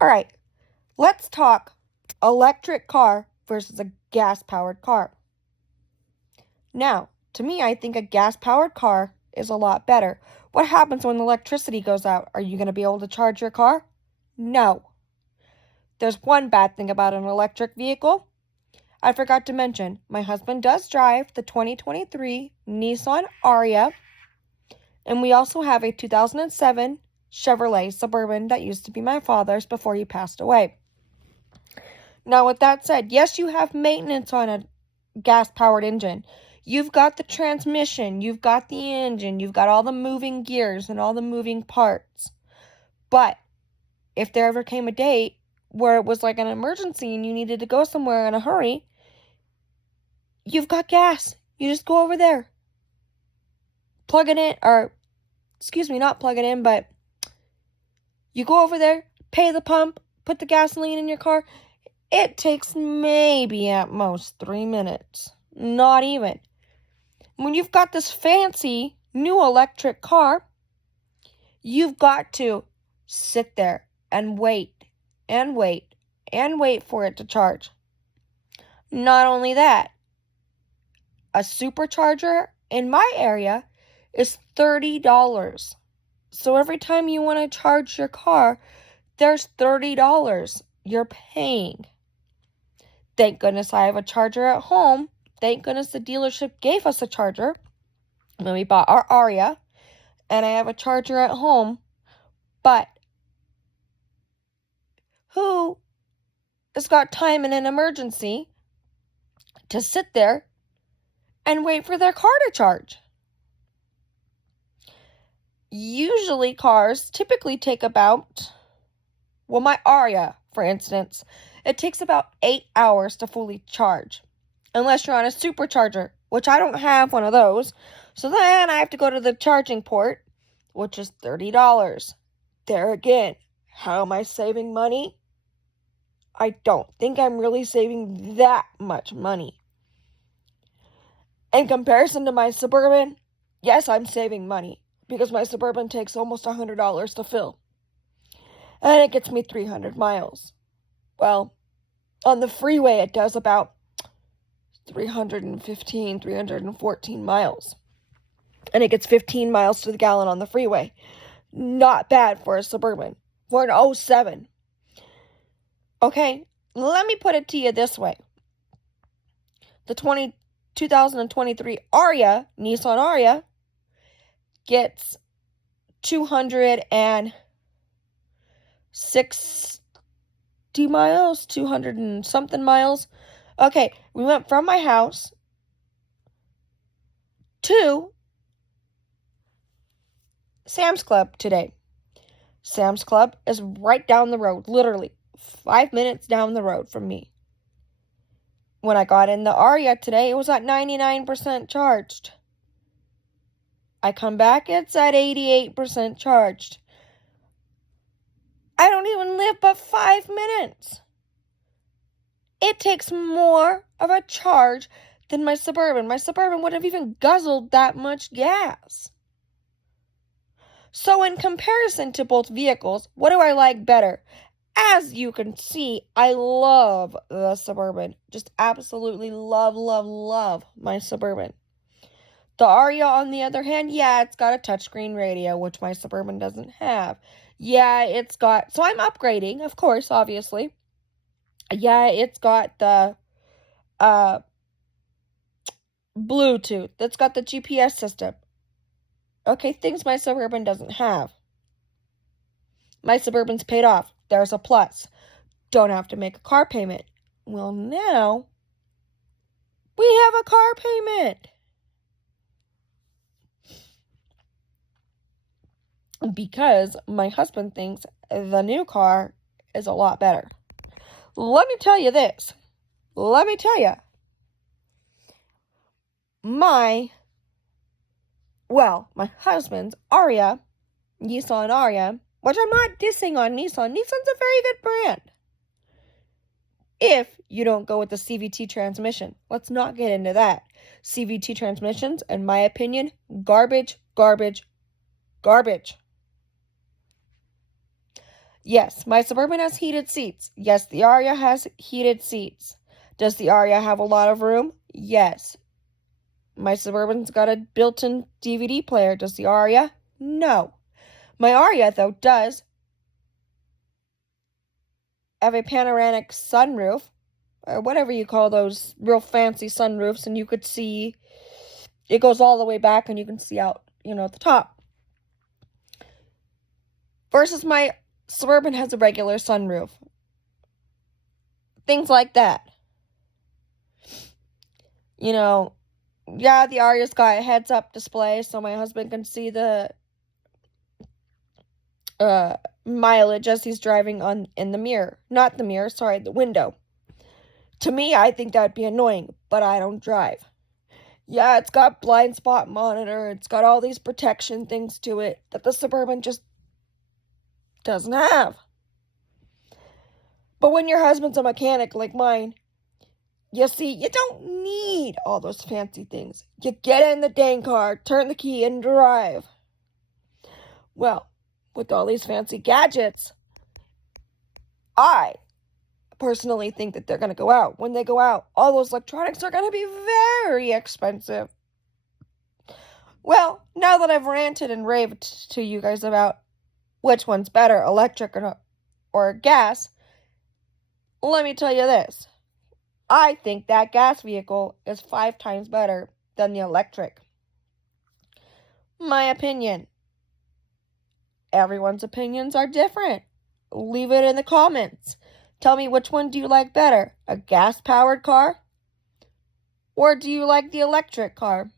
All right, let's talk electric car versus a gas-powered car. Now, to me, I think a gas-powered car is a lot better. What happens when the electricity goes out? Are you going to be able to charge your car? No. There's one bad thing about an electric vehicle. I forgot to mention, my husband does drive the 2023 Nissan Ariya, and we also have a 2007 Chevrolet Suburban that used to be my father's before he passed away. Now, with that said, yes, you have maintenance on a gas-powered engine. You've got the transmission, you've got the engine, you've got all the moving gears and all the moving parts. But if there ever came a day where it was like an emergency and you needed to go somewhere in a hurry, you've got gas. You just go over there, plug it in, or, not plug it in, but you go over there, pay the pump, put the gasoline in your car. It takes maybe at most 3 minutes. Not even. When you've got this fancy new electric car, you've got to sit there and wait and wait and wait for it to charge. Not only that, a supercharger in my area is $30. So every time you want to charge your car, there's $30 you're paying. Thank goodness I have a charger at home. Thank goodness the dealership gave us a charger when we bought our Ariya, and I have a charger at home. But who has got time in an emergency to sit there and wait for their car to charge? Usually cars typically take about, my Ariya, for instance, it takes about 8 hours to fully charge. Unless you're on a supercharger, which I don't have one of those. So then I have to go to the charging port, which is $30. There again, how am I saving money? I don't think I'm really saving that much money. In comparison to my Suburban, yes, I'm saving money because my Suburban takes almost $100 to fill. And it gets me 300 miles. Well, on the freeway, it does about 314 miles. And it gets 15 miles to the gallon on the freeway. Not bad for a Suburban. For an 07. Okay, let me put it to you this way. The 2023 Ariya, Nissan Ariya, gets 260 miles, 200 and something miles. Okay, we went from my house to Sam's Club today. Sam's Club is right down the road, literally 5 minutes down the road from me. When I got in the Ariya today, it was at 99% charged. I come back, it's at 88% charged. I don't even live but 5 minutes. It takes more of a charge than my Suburban. My Suburban wouldn't have even guzzled that much gas. So in comparison to both vehicles, what do I like better? As you can see, I love the Suburban. Just absolutely love, love, love my Suburban. The Ariya, on the other hand, yeah, it's got a touchscreen radio, which my Suburban doesn't have. Yeah, it's got, so I'm upgrading, of course, obviously. Yeah, it's got the Bluetooth. It's got the GPS system. Okay, things my Suburban doesn't have. My Suburban's paid off. There's a plus. Don't have to make a car payment. Well, now we have a car payment. Because my husband thinks the new car is a lot better. Let me tell you this. My husband's Ariya, Nissan Ariya, which I'm not dissing on Nissan. Nissan's a very good brand. If you don't go with the CVT transmission. Let's not get into that. CVT transmissions, in my opinion, garbage. Yes, my Suburban has heated seats. Yes, the Aria has heated seats. Does the Aria have a lot of room? Yes. My Suburban's got a built-in DVD player. Does the Aria? No. My Aria, though, does have a panoramic sunroof, or whatever you call those real fancy sunroofs, and you could see, it goes all the way back and you can see out, at the top. Versus my Suburban has a regular sunroof. Things like that. Yeah, the Aria's got a heads-up display so my husband can see the mileage as he's driving in the mirror. Not the mirror, sorry, the window. To me, I think that'd be annoying, but I don't drive. Yeah, it's got blind spot monitor, it's got all these protection things to it that the Suburban just doesn't have. But when your husband's a mechanic like mine, you see, you don't need all those fancy things. You get in the dang car, turn the key, and drive. Well, with all these fancy gadgets, I personally think that they're going to go out. When they go out, all those electronics are going to be very expensive. Well, now that I've ranted and raved to you guys about which one's better, electric or gas, let me tell you this. I think that gas vehicle is 5 times better than the electric. My opinion. Everyone's opinions are different. Leave it in the comments. Tell me, which one do you like better? A gas-powered car? Or do you like the electric car?